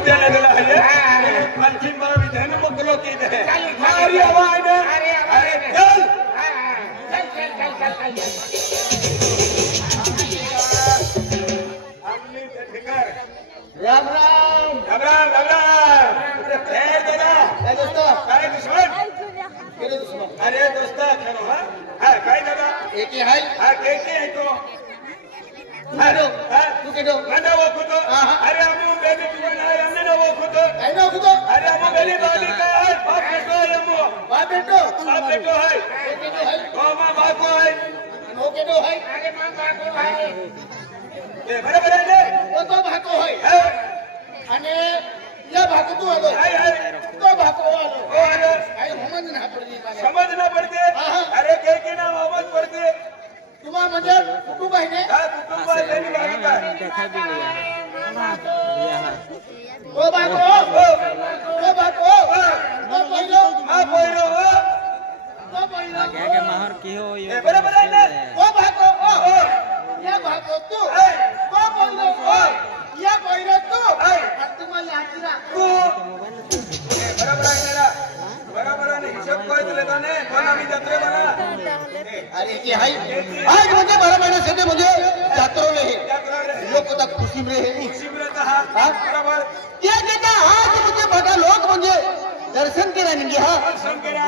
रुपया लगला है अंतिम बार विधान मोकलो की दे मारी आवाज अरे चल हमने ठिकर राम राम राम राम राम राम ए दादा ए दोस्तों काय दुश्मन अरे दोस्ता खनो हां काय दादा एक ही है हां के है तो तू के दो ना वो खुद अरे हम बेबी तू ना हमने ना वो खुद आई ना खुद अरे हम बेली बाली का है बाप बेटो है मामा बाप को है नो के दो है अरे मां बाप को है ये बराबर है वो तो भाको है અને યા ભાકો તો આલો તો ભાકો આલો અરે આઈ સમજ ના પડતી અરે કે ના આવાજ પડતી तुम्हा म्हणजे कुटुंब आहे ने हां कुटुंब आहे लेनी बालिका देखा भी नहीं है ओ बाको तो पहिलो हां पहिलो तो पहिलो के माहर की हो ये बराबर है ना ओ बाको या बाको तू तो पहिलो या पहिलो तू तुम्हाला हातीरा तू बराबर आहे ना बराबर आहे हिशोब काय दिले ताने पण आम्ही जत्रे बना अरे की हाय आज मुझे 12 महीने से मुझे यात्रा रहे लोग तक खुशी में रहता हां बराबर ये जगह आज मुझे बघा लोक म्हणजे दर्शन केला निघे हा दर्शन केला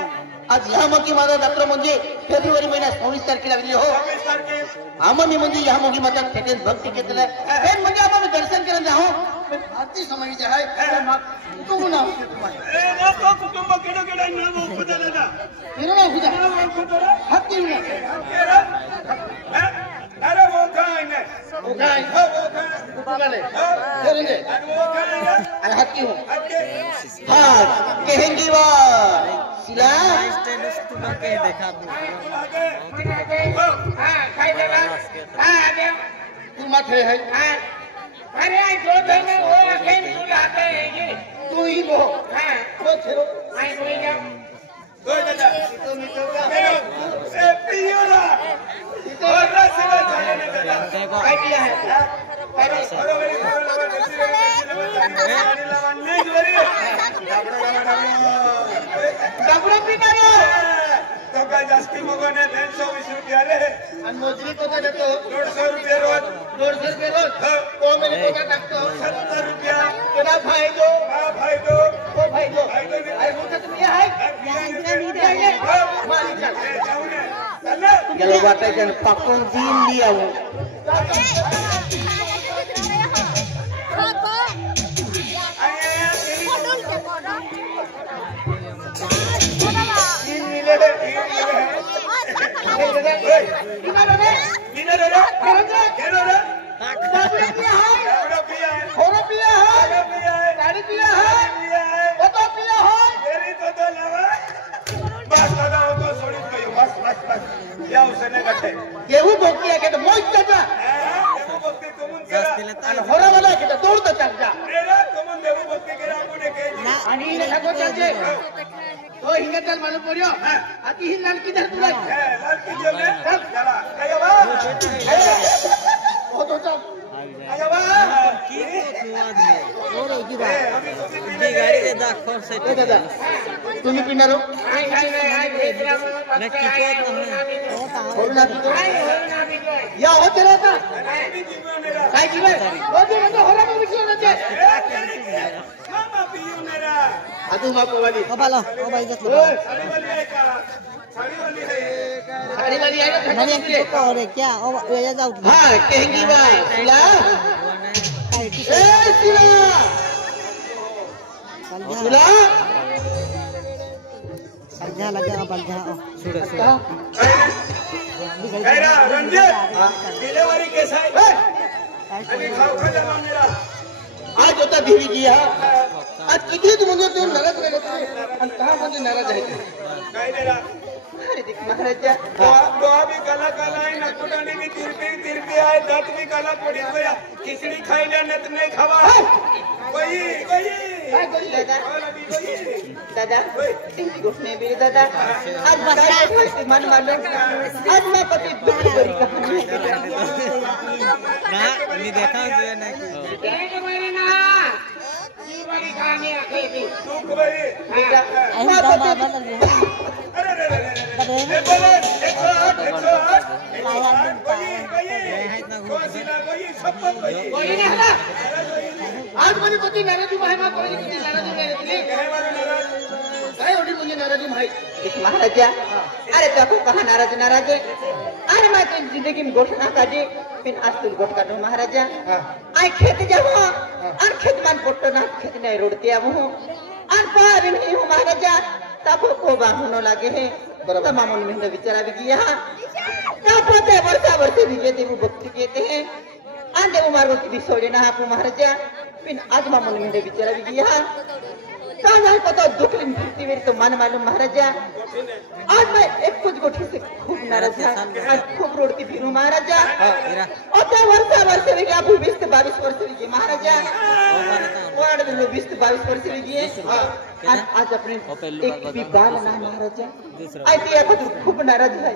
आज ह्या मोठी माझा यात्रा म्हणजे फेब्रुवारी महिन्यात 26 तारखेला लागली हो 26 तारखे आम्ही म्हणजे ह्या मोठी माता फेटेन भक्ती केतले हे म्हणजे आम्ही दर्शन केलं जाऊ पण अति समय जे आहे कुटुंब ना ए ना कुटुंब केडो केडो नाम खुदा दादा केडो ना खुदा हत्ती ना अरे वो काय ने वो काय कुटुंबाले करेंगे वो काय अरे हत्ती हो हां कहेंगे वा सिला स्टेटस तुम्हें के देखा हां काय देगा हां दे तू माथे है अरे आई दो दिन में वो अकेले तू लाते है ये तू ही वो हां वो छो आई कोई क्या दो दादा तो मिटो का ए पियोला और रसिला जाने दादा काय किया है अरे नहीं जोरी डबडो पिनारो तो काय जास्ती मगोने 120 रुपया रे आणि मोजरी तो का देतो 150 रुपया रोज 150 रुपया रोज तो मेरे तो का टाकतो 70 रुपया केना फायदो ओ फायदो अरे मुझे तुम ये है मालिक चल चलो बात है जन पक्कों दिन लिया हूं गेहूं भोगती है के मोज त्याचा गेहूं भोगती तुमून केला आणि होरावाला के तोड त्याचा रे तुमून गेहूं भोगती केला आपण के आणि हे नको त्याचे तो हिंगे चल मालूम पड़ियो आती ही लड़की दे तुला लड़की दे ने चल चला आया बा ओ तो चल आया बा की तो आदमी और की बा ती गाड़ी दे दाखव से दादा तुम्ही पिनारो नक्की कोण या हो चला का काय की बे ओ दे म्हणजे होला को विषय नते मामा पियो मेरा आदू बाप वाली बाला ओ भाई घेतलं साड़ी वाली है ना नहीं अंकल को रे क्या ओ ये जाऊ हां कहेंगी बा सिला ए सिला सिला बलजा लगा बलजा सुरे कैरा रंजीत डिलीवरी कैसा है अभी खाओ खा जाना मेरा आज होता धीरे किया आज किती तू म्हणजे तू नाराज राहिला आणि कहा म्हणजे नाराज आहे काय देरा अरे देख महाराजा तो अभी काला काला है नकुटाने भी तिरपी आए दांत भी काला पड़ी गया खिचड़ी खाई ले नत नहीं खावा कोई दादा घुसने भी दादा आज बता मन मानो आज मैं पति बड़ी बड़ी कहानी ना नहीं देखा जो है ना की दुख भाई बेटा अरे अरे अरे अरे बोले 108 कोई शपथ कोई नहीं हला आज मुझे पति नाराजी भाई मां कोई नहीं नाराजी मेरे लिए काय होती मुझे नाराजी भाई इस महाराजा अरे देखो कहाँ नाराज नाराज है अरे मैं तो जिंदगी में घोषणा काटी फिर आज तुम घोट काटो महाराजा आई खेत जाओ और खेत मान पोटो ना खेत नहीं रोडती अब हूँ और पार नहीं हूँ महाराजा तब को बाहुनो लागे है तमाम में विचारा भी किया तब होते वर्षा वर्षे भी कहते वो भक्ति कहते हैं आंधे उमारो की भी सोड़े ना आपको महाराजा फिर आज मामूल में विचारा भी किया कान्हा को तो दुख लिखती मेरी तो मन मालूम महाराजा आज मैं एक कुछ गोठी से खूब नाराज था आज खूब रोडती फिरूं महाराजा और तो वर्ष भी गया 20-22 वर्ष भी गए महाराजा वार्ड में 20-22 वर्ष भी गए आज अपने एक भी बाल ना महाराजा आई तेरा को खूब नाराज है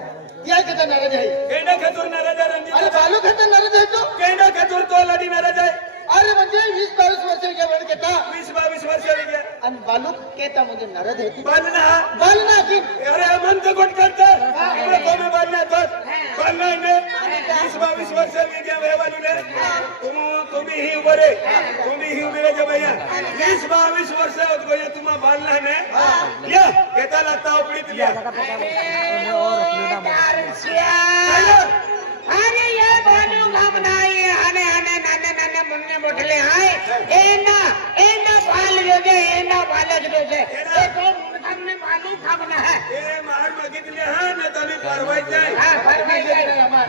या कितना नाराज है केंडा खतूर नाराज है रंजीत अरे बालू खतर नाराज है तो केंडा खतूर तो लड़ी नाराज है अरे म्हणजे 20-22 वर्ष के बड़ केता 20-22 वर्ष हो गया अन बालू केता म्हणजे नाराज है बालना की अरे मन तो गुट करता इकडे कोमे बालना तो बालना ने 20-22 वर्ष हो गया वे वालू ने तुम्ही ही उभे जब भैया 20-22 वर्ष होत गए तुम बालना ने या केता लगता उपडी दिया अरे ये बालू घमनाई हने नाने मुन्ने मोटले आए एना बाल रोजे एना बालक रोजे ये तो हमने बालू घमना है ए मार मागितले हां न तने कारवाई जाय हां फरमाई जाय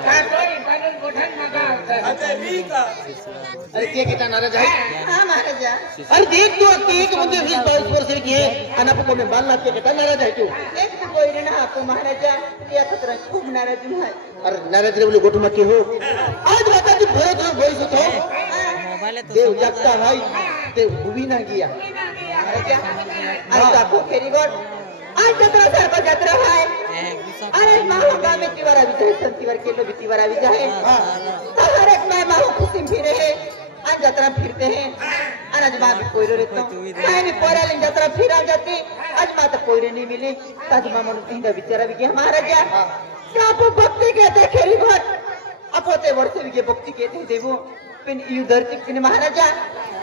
हां कोई बालू गोठन मगा अच्छा रीका अरे के कितना नाराज है हां महाराजा अरे देख तू एक म्हणजे 20-22 वर्ष की है अन आपको में बाल ना के कितना नाराज है तू एक तो कोई ना आपको महाराजा ये खतरा खूब नाराज है अरे नाराज रे बोले गोठमा के हो आज बता तू भरत हो बोल सो देव जगता है देव हुई ना गया महाराजा आज तो आपको फेरी गोट आज जतरा सर पर जतरा है अरे माहो गांव में तिवारा भी जाए संतिवार के लोग तिवारा भी जाए हर एक में माहो खुशी फिरे है आज जतरा फिरते हैं आज माँ भी कोई रहता मैं भी पोरा लेन जतरा फिरा जाती आज माँ तो कोई नहीं मिली आज माँ मन तीन बिचारा भी गया महाराजा क्या आप भक्ति कहते खेरी घट अपोते वर्ष भी के भक्ति कहते देवो पिन यू धरती पिन महाराजा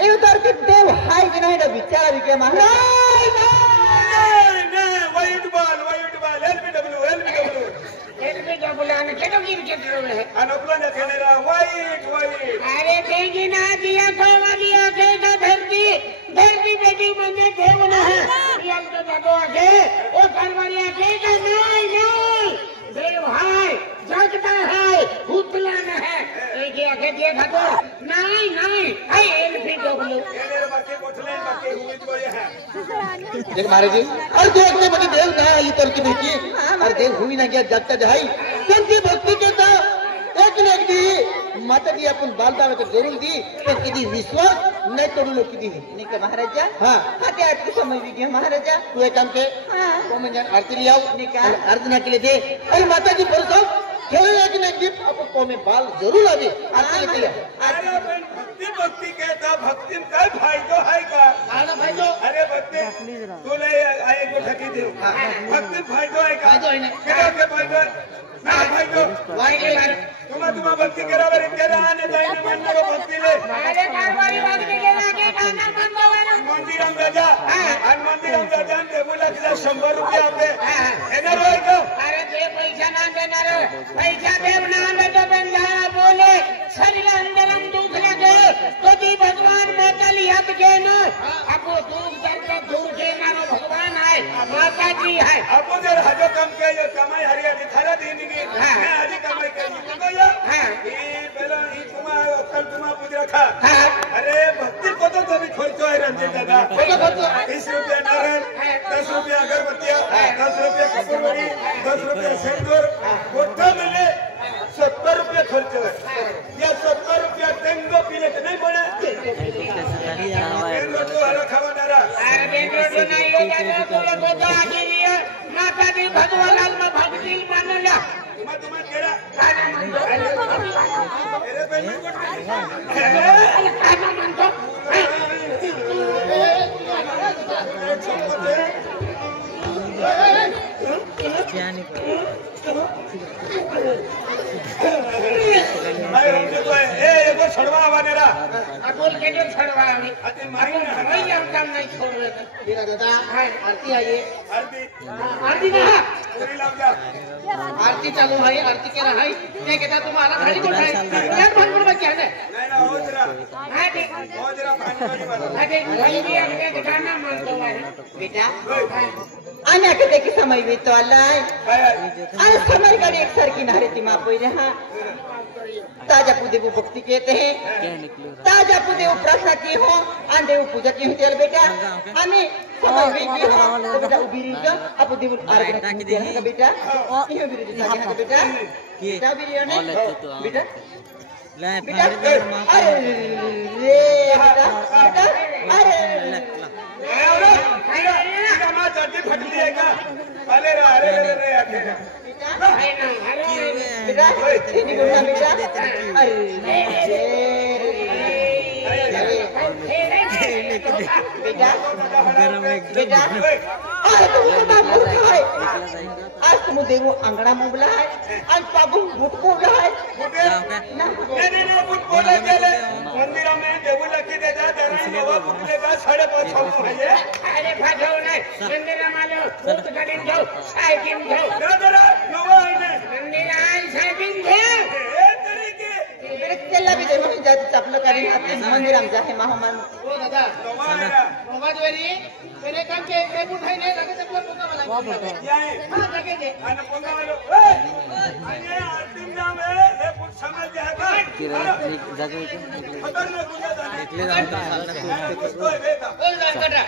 यू धरती देव हाय बिना ही बिचारा भी गया महाराजा नहीं वाइट बॉल एलबीडब्ल्यू आने केटो गिर के रोल है अनुपला ने खेलेरा वाइट अरे देगी ना दिया खोवा दिया के धरती बेटी बने देव ना है रियल तो जादो आके ओ फरवरिया के नहीं देव हाय जगता है भूतला न है एक आके देखा तो नहीं हाय एलबीडब्ल्यू खेलेरा बाकी कोठले बाकी हुई तो ये है देख महाराज जी और देख ने बड़ी देव ना ये तर की बेटी और देव हुई ना गया जगता जाई क्योंकि भक्ति के तो एक ने एक दी माता जी अपन बालता में तो जरूर दी पर किदी विश्वास नहीं तोड़ लो किदी नहीं का महाराजा हां हाथे आज के समय भी गया महाराजा तू एक काम के हां तो मैं जान आरती ले आओ निकाल अर्चना के लिए दे अरे माता जी परसों खेल एक ने दीप आपको को में बाल जरूर आवे आरती के लिए अरे भक्ति कहता भक्ति का फायदा है का आना भाई जो अरे भक्ति तू ले आए को ठकी दे भक्ति फायदा है का फायदा है ना क्या के फायदा ना फायदा वाई के मार तुम भक्ति करावर तेरा आने जाए न मन को भक्ति ले अरे कारवारी बात के गेला के खाना बनवाना मंदिरम राजा और मंदिरम राजा ने बोला कि 100 रुपया पे एना रोय को अरे दे पैसा ना देणार पैसा देव ना दे तो बंजारा बोले शरीर अंदरम दुख लगे तो जी भगवान माता लिहत के न आपको दुख दर्द दूर के मारो भगवान है माता जी है अब जर हजो कम के ये कमाई हरियाली थारा दिन की मैं हजी कमाई के तो या ये पहला ही कल तुम पूज रखा अरे भक्ति को तो तभी खोजो है रंजीत दादा 20 रुपया नारियल 10 रुपया अगरबत्तियां 10 रुपया कपूरबड़ी 10 रुपया सिंदूर गोटा मिले 70 रुपया खर्च है या 70 रुपया टेंगो पीने के नहीं पड़े टेंगो तो हरा खावा नारा अरे बेटो तो नहीं हो जाता बोले तो आगे लिए माता जी भगवान में भक्ति मानला तुम केड़ा अरे भाई मैं कोट खाना मन तो अरे रंजे तो ए एगो छड़वा आवानेरा अकोल के जो छड़वा आवी अति माई नहीं हम काम नहीं छोड़वे मेरा दादा हां आरती आइए आरती ना पूरी लग जा आरती चालू है आरती के रहा ये कहता तुम्हारा खाली को है एक मन में क्या है नहीं ना हो जरा हां ठीक हो जरा पानी वाली बात अरे भाई भी एक गाना मान दो बेटा आना के देखी समय भी तो अल्लाह अरे समय गाड़ी एक सर किनारे तिमा पोई रहा ताजा पुदेव भक्ति कहते हैं ताजा पुदेव प्रार्थना की हो आंदेव पूजा की हो चल बेटा हमें समय भी की हो तो बेटा उबीरी का अब पुदेव आरगन की देना का बेटा ये उबीरी देना का बेटा बेटा उबीरी ने बेटा बेटा अरे रे बेटा बेटा अरे मेरा मां जल्दी फट लिएगा अरे रे रे रे आके बेटा ini guna बेटा बेटा अरे बेटा आज तुम देखो अंगड़ा मुबला है आज बाबू बुट को उबला है नहीं बुट बोले चले मंदिर में देवू लकी दे जा तेरा नवा बुट देगा 5.5 है अरे भागो नहीं मंदिर में लो बुट गाड़ी जाओ साइकिल जाओ दादा नवा है मंदिर आई साइकिल जाओ ए तरीके मेरे चला भी देखो जाती चपल करी आते मंदिर हम जाके माहमान ओ दादा नवा है मोबाइल वाली मेरे काम के एक उठाई नहीं लगे तो पोका वाला यही हां लगे दे अन पोंगा वालो ए अरे अंतिम नाम है ये कुछ समझ जाएगा खतरनाक गुंडा निकले जाता बोल कटा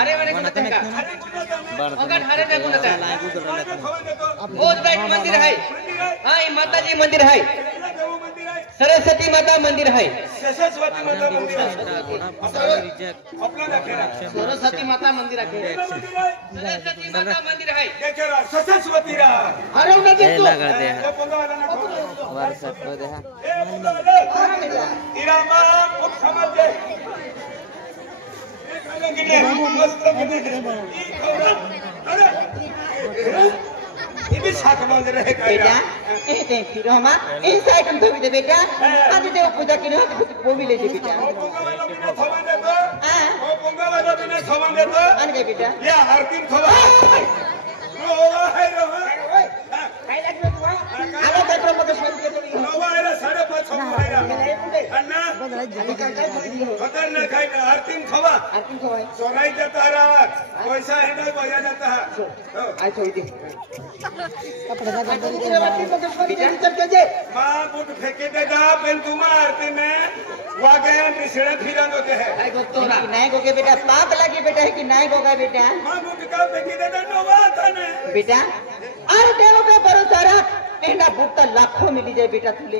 अरे मैंने कुछ देखा अरे गुंडा मगर हरे ने कुछ देखा बहुत बड़ा मंदिर है हां ये माता जी मंदिर है सरस्वती माता मंदिर है सरस्वती माता मंदिर अपना रखेगा सरस्वती माता मंदिर है सरस्वती माता मंदिर है देखे रहा सरस्वती रहा अरे उन्हें देख तू कर दे ये पोंगा वाला ना व्हाट्सएप पे देखा ए पोंगा वाला इरामा कुछ समझ दे एक अलग गिने मस्त गिने ई खौरा अरे ये भी साथ मांग रहे बेटा ए ते फिर हम इन साइड हम धोबी दे बेटा आज देव पूजा की ना वो भी ले जे बेटा वो पोंगा वाला बिना थमा दे तो हां वो पोंगा वाला बिना थमा दे तो आन गए बेटा ये आरती थमा रोवा है रोवा भाई लग तू आलो देखो मगे सुन के तो रोवा है 5.5 है अन्ना खतरनाक है आरती थमा आरती को है चोराई जाता रहा पैसा है ना बजा जाता है आई छोड़ दे कपड़े का बेटा मां बुट फेंके देगा पेन तुमा आरती में वा गया मिसड़ा फिरन होते हैं आई गो तोरा नहीं गोगे बेटा पाप लगे बेटा है कि नहीं गोगा बेटा मां बुट का फेंके देता नोवा था ने बेटा अरे देव पे भरोसा रख एंडा बुट्टा लाखों मिली जाए बेटा तू ले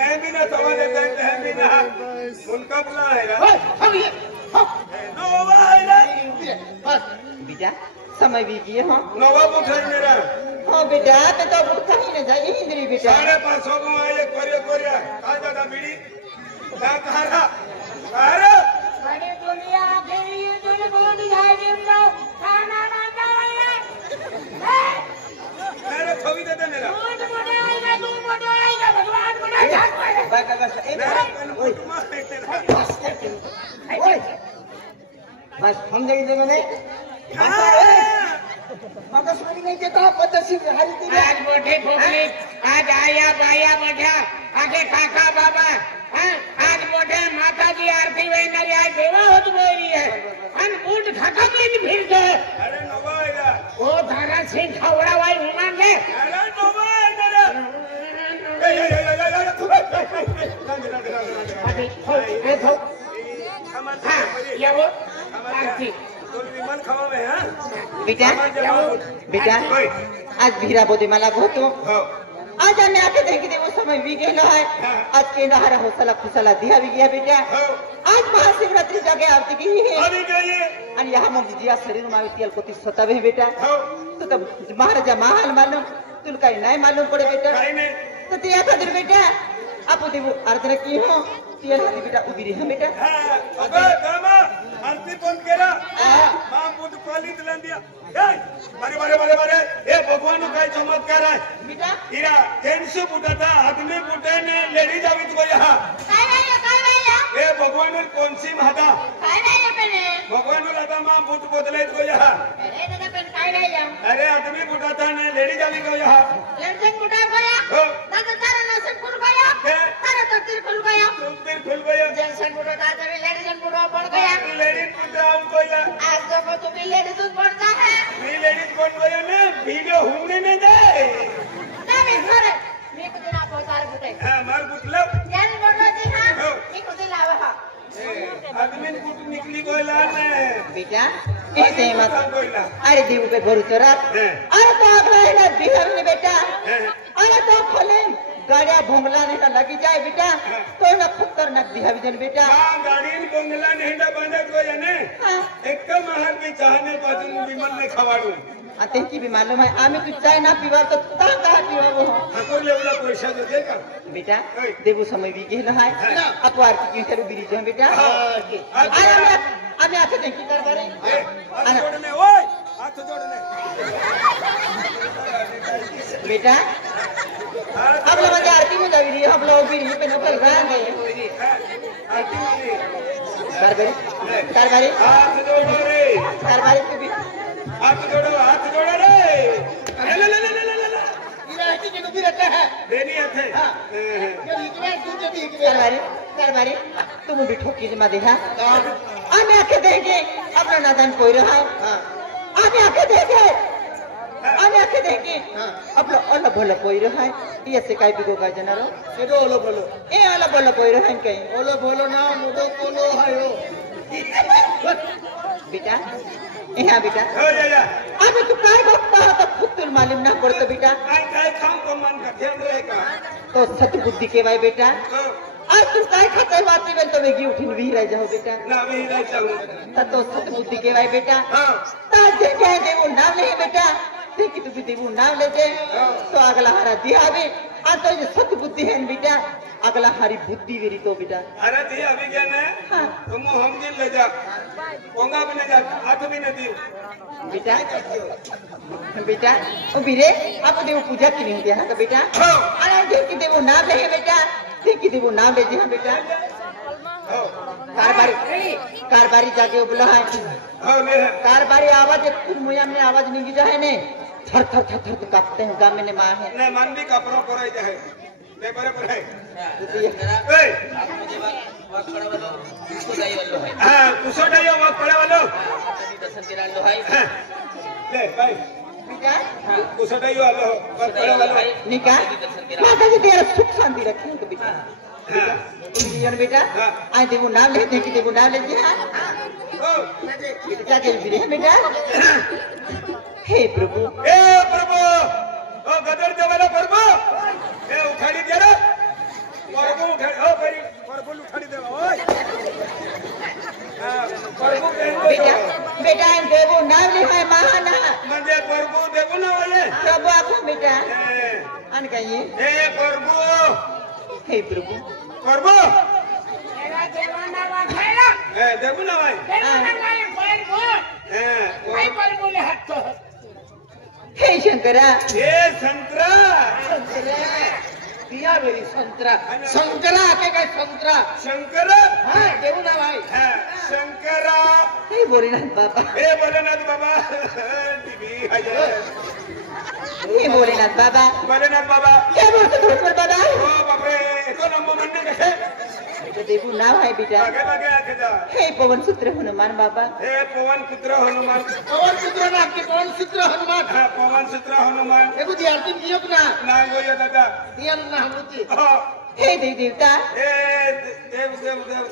ए बिना तवा देता है बिना उनका बुला है हम ये नोवा है ना बस बेटा समय भी किए हां नोवा बुट है मेरा हां बेटा ते तो बुट कहीं न जाए इंद्री बेटा 550 को आए कोरिया आ दादा बीड़ी क्या कहा रहा अरे बड़ी दुनिया के लिए तुझे बोल दिया है खाना ना खाए मेरे थोड़ी दे दे मेरा तू मोटा आएगा भगवान बना झाक बस ए मेरा बुट मार तेरा बस हम जाएंगे मैंने मगर सुनी नहीं देता पता सी हरी तेरी आज मोटे फुकली आज आया बाया बैठा आगे काका बाबा हां आज मोटे माता जी आरती वेनरी आज देवा होत बोली है अन बूट खत्म लेनी फिर के अरे नोवा आएगा ओ धारा सिंह खवड़ा भाई हुमान ले अरे नोवा है मेरा ए थो समझ हां ये वो आरती तो विमान खावा में हां बेटा बेटा आज भीरा बोदे माला को तो आज आने आके देख दे वो समय भी गया है आज के नहरा हौसला खुसला दिया भी गया बेटा आज महाशिवरात्रि जगह आरती की है अभी गई आणि यहाँ मग जिया शरीर माविती अलकोती स्वतः बेटा तो तब महाराजा महाल मालूम तुला काही नाही मालूम पडे बेटा काही नाही तो ते खातिर बेटा आपू देव अर्धर की हो ते बेटा उभी रे बेटा अबे दामा आरती बंद केला मां बुट खाली दिलन दिया बारे बारे बारे बारे ए भगवान का चमत्कार है बेटा इरा जेंट्स फुटा था आदमी फुटे ने लेडीज अभी तो यहाँ ए भगवान कौन सी माता भगवान लाता माँ फुट बदले तो यहाँ अरे आदमी फुटा था ने लेडीज अभी को यहाँ खुल गया लेडीज फुटा हमको लेडीज बन गया ना वीडियो होने में जाए हाँ मार बुटलो आदमी कुछ निकली गोला ने बेटा ऐसे मत अरे देव पे भरोसा रख अरे तो अगला है ना बिहार में बेटा अरे तो खोले गाड़िया भोंगला नहीं ना लगी जाए बेटा तो ना फुक्कर न दिया भी जन बेटा हाँ गाड़ी भोंगला नहीं ना बंदे को जाने एक तो महार की चाहने पाजुन विमल ने खवाड़ू आते की भी मालूम है आमी तू चाय ना पीवा तो ता कहा पीवा वो ठाकुर लेवला पैसा दे देगा बेटा देवो समय भी गेल है अपवार की क्यों तेरे बिरी जो बेटा अरे आमी आते देख की कर बारे हाथ जोड़ने ओए हाथ जोड़ने बेटा अब लोग मजा आरती में जा रही है हम लोग भी पे नकल रहा है आरती में कारबारी हाथ जोड़ो रे कारबारी को भी हाथ जोड़ो रे ले ले ले ले ले ले इरा ऐसी के तो भी रहता है देनी है जो इतने दूध भी कारबारी तुम भी ठोकी जमा दे हां आने आके देंगे अपना नादान कोई रहा आने आके देंगे अपना ओला बोला कोई रहा है ये से काय बिगो का जनारो एडो ओलो बोलो ए ओला बोला कोई रहा है कहीं ओलो बोलो ना मुदो कोलो है ओ बेटा यहाँ बेटा हो जा अबे तू काय बकता है तो खुद तुल मालूम ना पड़ता बेटा काय काम को मन का ध्यान रहेगा तो सतबुद्धि के भाई बेटा आज तू काय खाते बातें में तो वेगी उठिन भी रह जाओ बेटा ना भी रह जाऊं तो सतबुद्धि के भाई बेटा हां ताज क्या दे वो नाम ले बेटा देखी तू भी देवो नाम लेते तो अगला हरा दिया अभी आ तो ये सतबुद्धि है बेटा अगला हरी बुद्धि वेरी तो बेटा अरे दिया अभी क्या ना हाँ तुम हम दिन ले जा पोंगा भी न जा हाथ भी न दियो बेटा बेटा ओ बीरे आप देव पूजा की नहीं होती है का बेटा अरे देखी देवो नाम ले बेटा देखी देवो नाम ले जी हाँ बेटा कारबारी जाके बोला है कारबारी आवाज मुया में आवाज नहीं जाए ने थर थर थर थर कांपते हैं गांव में मां है ने मन भी कपड़ों पर आई जाए ले बराबर है ए आप मुझे वक्त पड़ा वालो इसको जाई वालो है हां कुसो जाई वक्त पड़ा वालो दर्शन करा लो है ले भाई बेटा कुसो जाई वालो वक्त पड़ा वालो निका माता जी तेरा सुख शांति रखे तो बेटा हां बेटा आज देवो नाम ले देखी देवो नाम ले जी हां ओ जाके भी बेटा हे प्रभु ओ गदर देवाला प्रभु ए उठाड़ी दे रे प्रभु उठाड़ी ओ भाई प्रभु उठाड़ी देवा ओए प्रभु बेटा बेटा देवो नाम ले है महाना मंदे प्रभु देवो ना वाले प्रभु आपको बेटा अन कहिए ए प्रभु हे प्रभु प्रभु मेरा देवाना वा खाएगा ए देवो ना भाई देवाना भाई प्रभु भाई प्रभु ने हाथ तो हे शंकरा ये संतरा दिया मेरी संतरा संतरा के का संतरा शंकर हां देवो ना भाई शंकरा हे भोलेनाथ बाबा हे भोलेनाथ बाबा टीवी हजार हे भोलेनाथ बाबा क्या बोलते धोसर बाबा ओ बाप रे एको नंबर मनने कसे तो देवो नाम है बेटा आगे आगे आके जा हे पवन सूत्र हनुमान बाबा हे पवन पुत्र हनुमान पवन सूत्र ना के पवन सूत्र हनुमान हां पवन पुत्र हनुमान एगो दियार्ती नियो ना ना गोया दादा दिया ना हमती हे देव देवता हे देव देव देव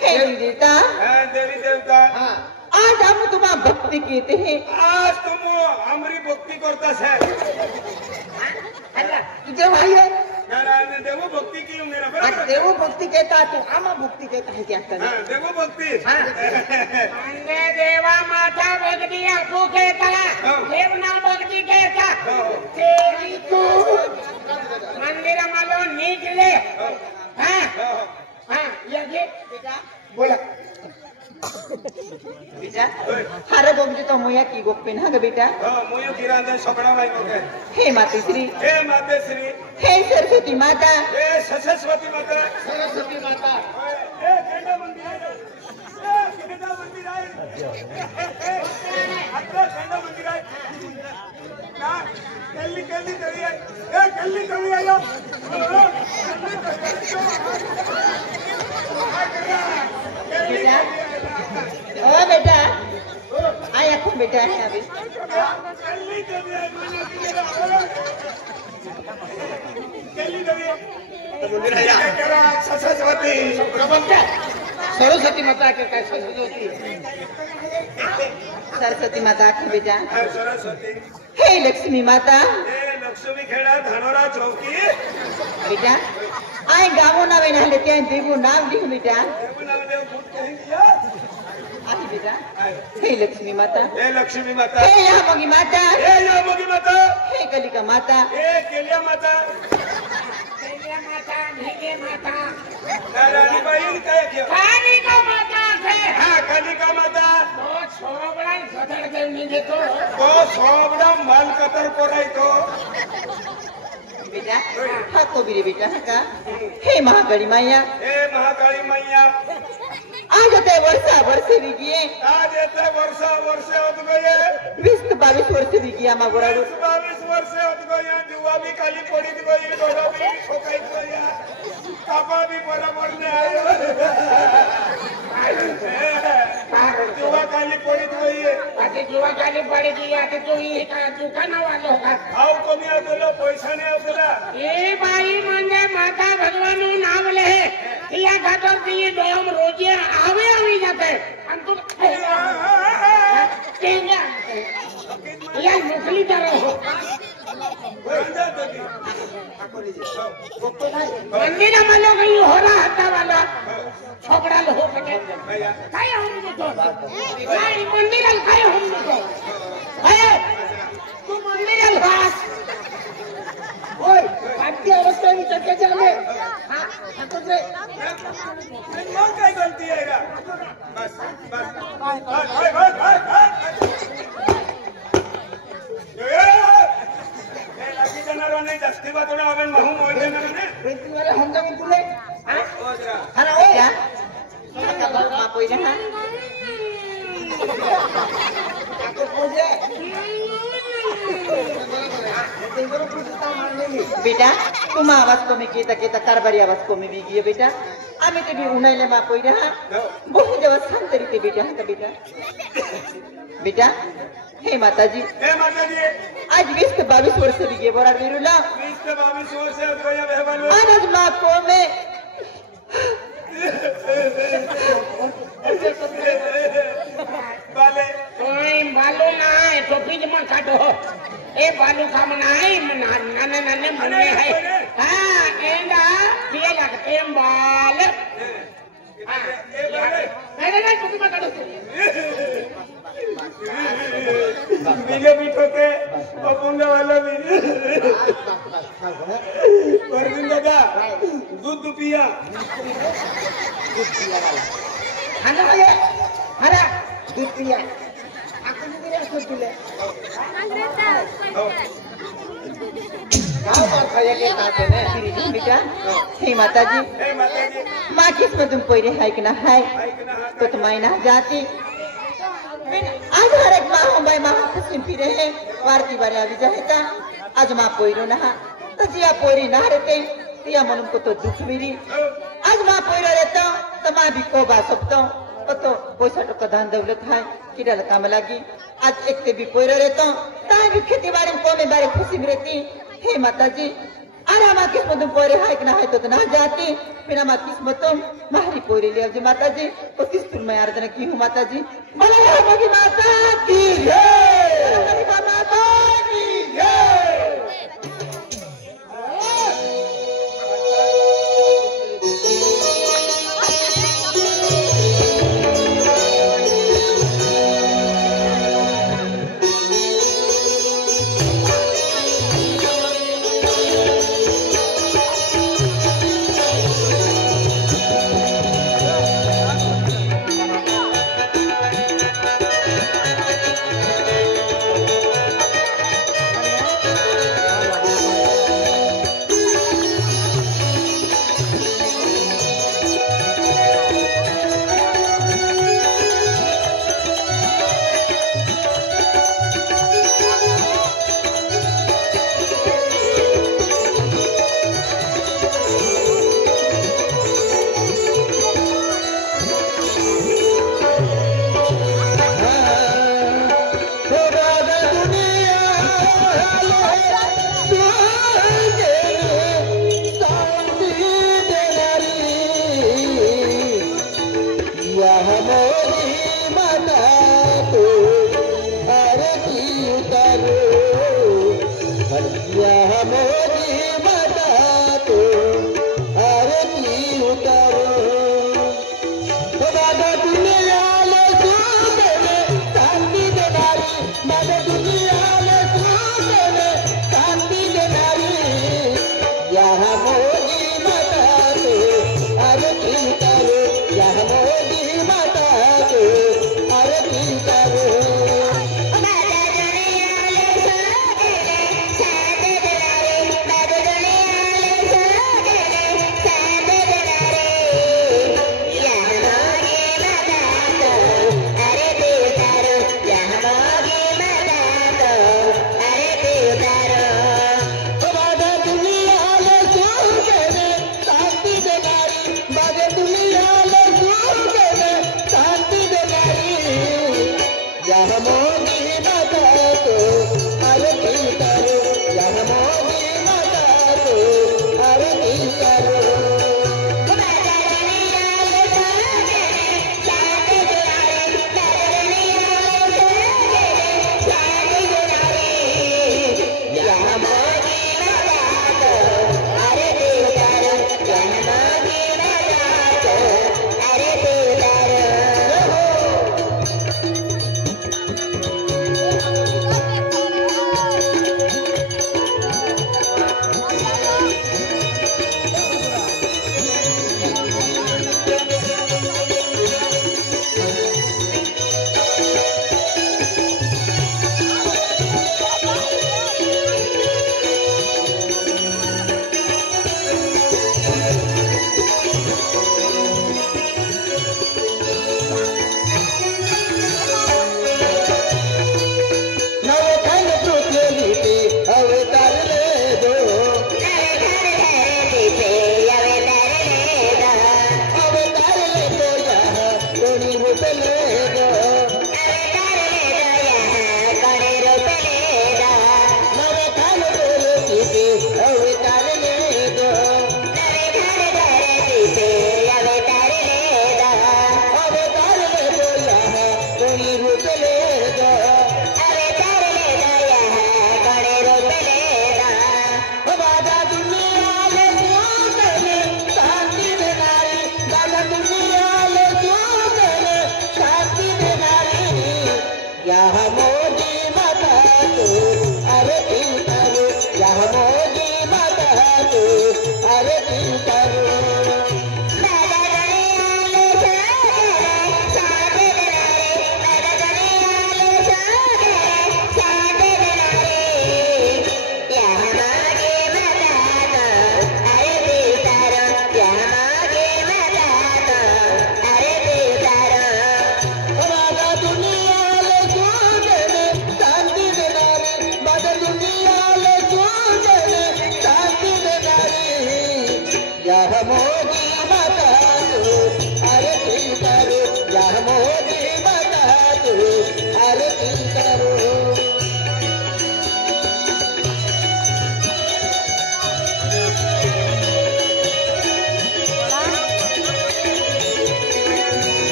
हे देव देवता हां देवी देवता हां आज हम तुम्हारा भक्ति कहते हैं आज तुम हमारी भक्ति करता है तुझे भाई है नारायण देवो भक्ति की मेरा बराबर देवो भक्ति कहता है तो आमा भक्ति कहता है क्या करना हां देवो भक्ति अंगे देवा माता भक्ति आपको कहता देव ना भक्ति कहता तेरी तू मंदिर मालो निकले हां हां ये बेटा बोला बेटा हारे बगजी तो मुया की गोपिन हा ग बेटा मुयो किरांदे सगळा माई मोके हे मातेश्री हे मातेश्री हे सरस्वती माता हे सरस्वती माता सरस्वती माता हे केंडा मंदिर आहे हे केंडा मंदिर आहे आता केंडा मंदिर आहे ना कल्ली कल्ली तरी आहे हे कल्ली तरी आहे बेटा ओ बेटा आया को बेटा है अभी कल्ली तरी आहे कल्ली तरी आहे करा सरस्वती सरस्वती माता के काय सरस्वती सरस्वती माता की बेटा सरस्वती हे लक्ष्मी माता हे लक्ष्मी खेड़ा धानोरा चौकी बेटा आए गावो ना वेना लेते हैं देवो नाम लिख बेटा आही बेटा हे लक्ष्मी माता हे लक्ष्मी माता हे यहाँ मोगी माता हे यामोगी माता हे कलिका माता हे केलिया माता कैल्या माता ढेके माता रानीबाई काय किया काली का माता है हाँ कालिका माता तो छोबड़ा सदर के निजे तो तो सोबड़ा माल कतर कोराई तो बेटा हाँ को भी बेटा हाँ का हे महाकाली मैया हे महाकाली मैया आज ते वर्षा वर्षे भी किए आज येते वर्षा वर्षे होत गए 20-22 वर्ष भी किया मा गोरा 22 वर्षे होत गए जुवा भी खाली पड़ी गई डोरा भी ठोकाई गया कापा भी बराबर ने आयो जुवा खाली पड़ी गई आते जुवा काली पड़ी गई आते तो ये का दुकान वालों का भाव कमी आलो पैसा नहीं आला ए बाई म्हणजे माता भगवान नाम ले या खातर ती डोम रोजे आवे आवी जाते आणि तू या मुखली तरह मंदिर आम्हाला काही हो रहा हाता वाला छोकड़ा हो सके काय होऊन देतो काय मंदिराला काय होऊन देतो तू मंदिराला वास ओय बाकी अवस्था विचार के चले हां हातो से मग काय गलती आहे का बस ए लागी जाणार नाही जास्ती बातोडा हवेन महू मोय देणार ने प्रीति वाले हम जमीन तुले हां ओजरा हां ओ क्या हाँ का बाप मा कोई रहा ताको पोजे बेटा तुम आवाज कमी केता कारबारी आवाज कमी भी किए बेटा आम्ही ते भी उन्हायले मा कोई रहा बहुत दिवस शांत रीते बेटा हाँ का बेटा हे माताजी हे माताजी आज 20-22 वर्ष भी गए बोरा बिरुला 20 से 22 वर्ष हो गया मेहमान आज माँ को में बाले कोई बालू ना है टोपी जमा काटो ए बालू का मनाई नाने नाने मुन्ने है हाँ एंडा ये लगते हैं बाल ए बाले नहीं टोपी मत काटो बीजे भी ठोके और पुंगा वाला भी परवीन दादा दूध पिया हना ये हना दूध पिया aku ni dia sudah le गांव पर खाया के ताते ने बेटा हे माताजी हे माताजी माँ किस्मत तुम कोई है कि ना है तो तुम्हारी ना जाती आज हर एक माँ हम भाई माँ खुशी फिरे हैं वारती बारे अभी जाता आज माँ पोइरो ना तो जिया पोरी ना रहते तिया मन को तो दुख मिली आज माँ पोइरो रहता तो माँ भी को बात सकता तो पैसा टका दान दौलत है किड़ा काम लगी आज एक से भी पोइरो रहता ताई भी खेती बाड़ी में कोमे बारे खुशी में रहती हे माताजी अरे हमारा किस्मत पोरे है कि ना है तो ना जाती फिर हमारा किस्मत मारी पोरे ले अब माताजी तो किस तुम मैं आराधना की हूँ माताजी बोले हमारी माता की जय माता की जय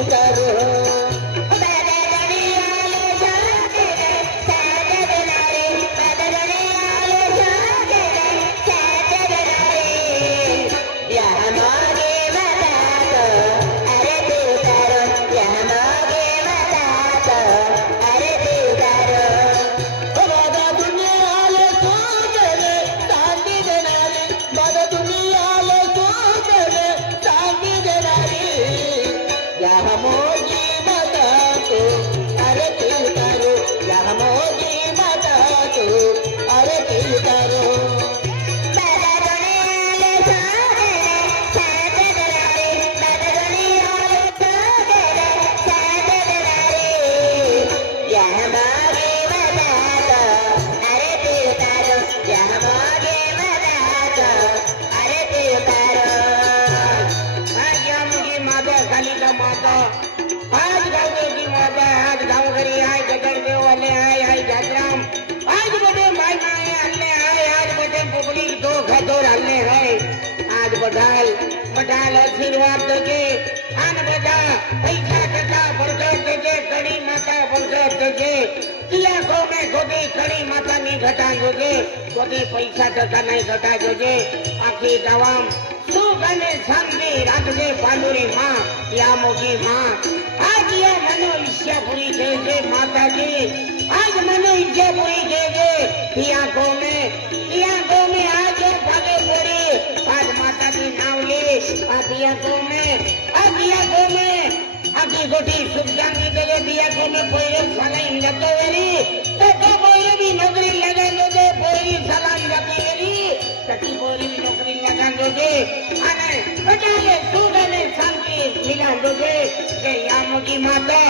उतारो बधाल आशीर्वाद देजे आन बजा पैसा टका बरकत देजे कड़ी माता बरकत देजे किया को में गोदी कड़ी माता नहीं घटा जोजे गोदी पैसा टका नहीं घटा जोजे आखी दवाम सुख अने शांति राखजे पांडुरी मां या मोगी मां आज ये मनो इच्छा पूरी देजे माता जी आज मनो इच्छा पूरी देजे किया को में आज भागे पड़ी आज माता की नाव ले दिया को में आखी गोटी सुख शांति देले दिया को में पोरे सलाम लतो वेरी तो पोरे भी नौकरी लगा दे पोरी सलाम लती वेरी कटी पोरी भी नौकरी लगा दे आने बचाले सुख ने शांति मिला दे जय यामोगी माता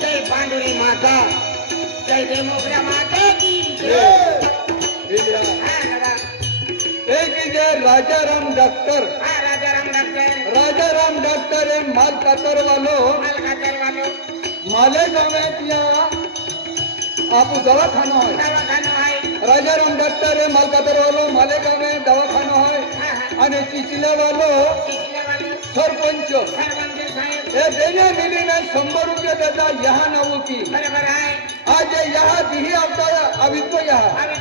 जय पांडुरी माता जय देवोग्रा माता की एक जय राजाराम डॉक्टर राजाराम डॉक्टर है माल कातर वालो माले गाँव आप दवाखाना है राजाराम डॉक्टर है माल कातर वालो माले गाँव दवाखाना है आणि चिचले वालो सरपंच हे देने मिली ने 100 रुपये देता यहाँ नावो की आज यहाँ दिही अवतार अवित्व यहाँ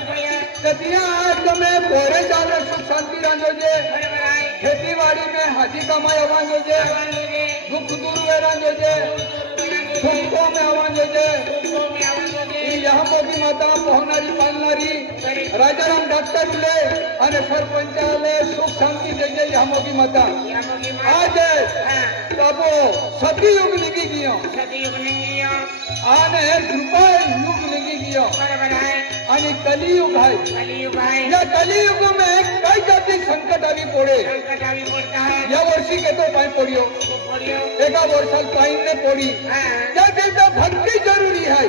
आज तुम्हें पोरे चाले सुख शांति रांधोजे खेतीबाड़ी में हाथी कमाई आवाजोजे दुख दूर में रांधोजे सुखों में आवाजोजे यहाँ मोगी माता पहुनारी पालनारी राजाराम डॉक्टर ले अने सरपंचाले सुख शांति देजे यहाँ मोगी माता आज तबो सती युग लगी गियो आने कृपा युग लगी गियो आणि कलियुग है या कलियुग में कई जाती संकट आवी पड़े या वर्षी के तो पाई पड़ियो एका वर्षाल पाई ने पड़ी या कहता भक्ति जरूरी है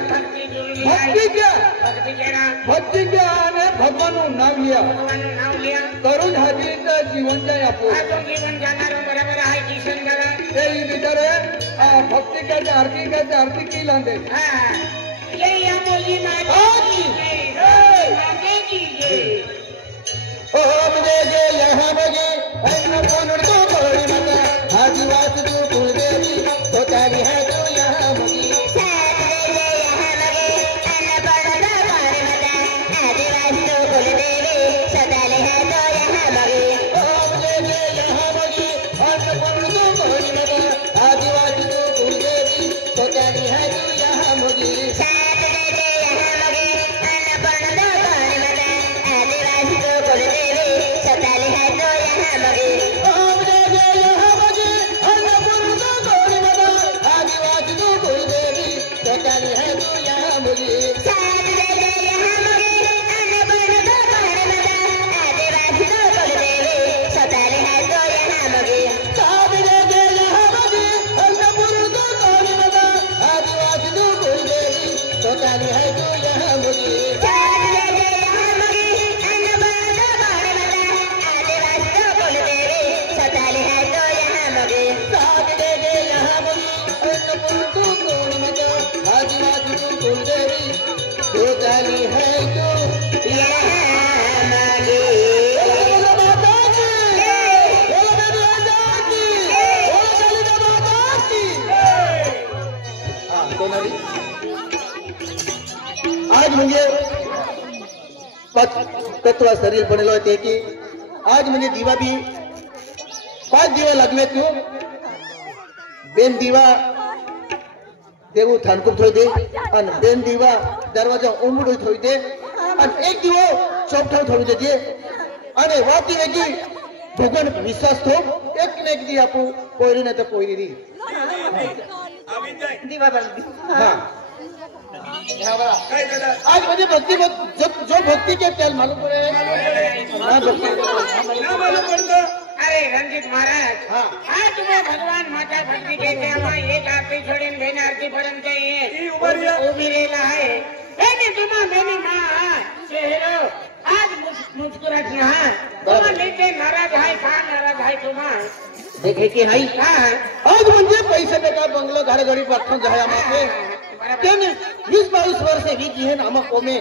भक्ति क्या आने भगवान नाम लिया करुण हाजी जीवन जाए आपको बिचारे भक्ति कहते आरती की लांदे ओम देगे यहाँ बगे अन्न पुनर तो कोड़ी मता आदिवास तू कुलदेवी तो तारी है तू यहाँ बगे तत्व शरीर बनलो ते की आज म्हणजे दिवा बी 5 दिवा लागले तू बेन दिवा देऊ थानकूप थोई दे आणि बेन दिवा दरवाजा उमडू थोई दे आणि एक दिवो चौकठाव थोई दे आणि वाती वेगी भगवान विश्वास थो एक ने एक दी आपू कोयरी न तो कोयरी दी दिवा बंद हाँ आज मुझे भक्ति जो भक्ति के तेल मालूम पड़े ना मालूम पड़ता अरे रंजित महाराज हाँ आज तुम्हें भगवान माता भक्ति कहते हैं एक आरती छोड़ी बेन आरती पढ़न चाहिए उभी रेला है मैंने तुम्हां मेरी माँ चेहरो आज मुस्कुरात यहाँ तुम्हां लेके नाराज है कहाँ नाराज है तुम्हां देखे कि नहीं कहाँ आज मुझे पैसे बेटा बंगलो घर घड़ी पट्टन जाया मापे तेने 20-22 वर्ष से भी जी नामक को में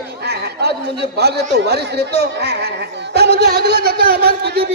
आज मुझे बाल रहतो वारिस रहतो तब मुझे अगले जगह हमारे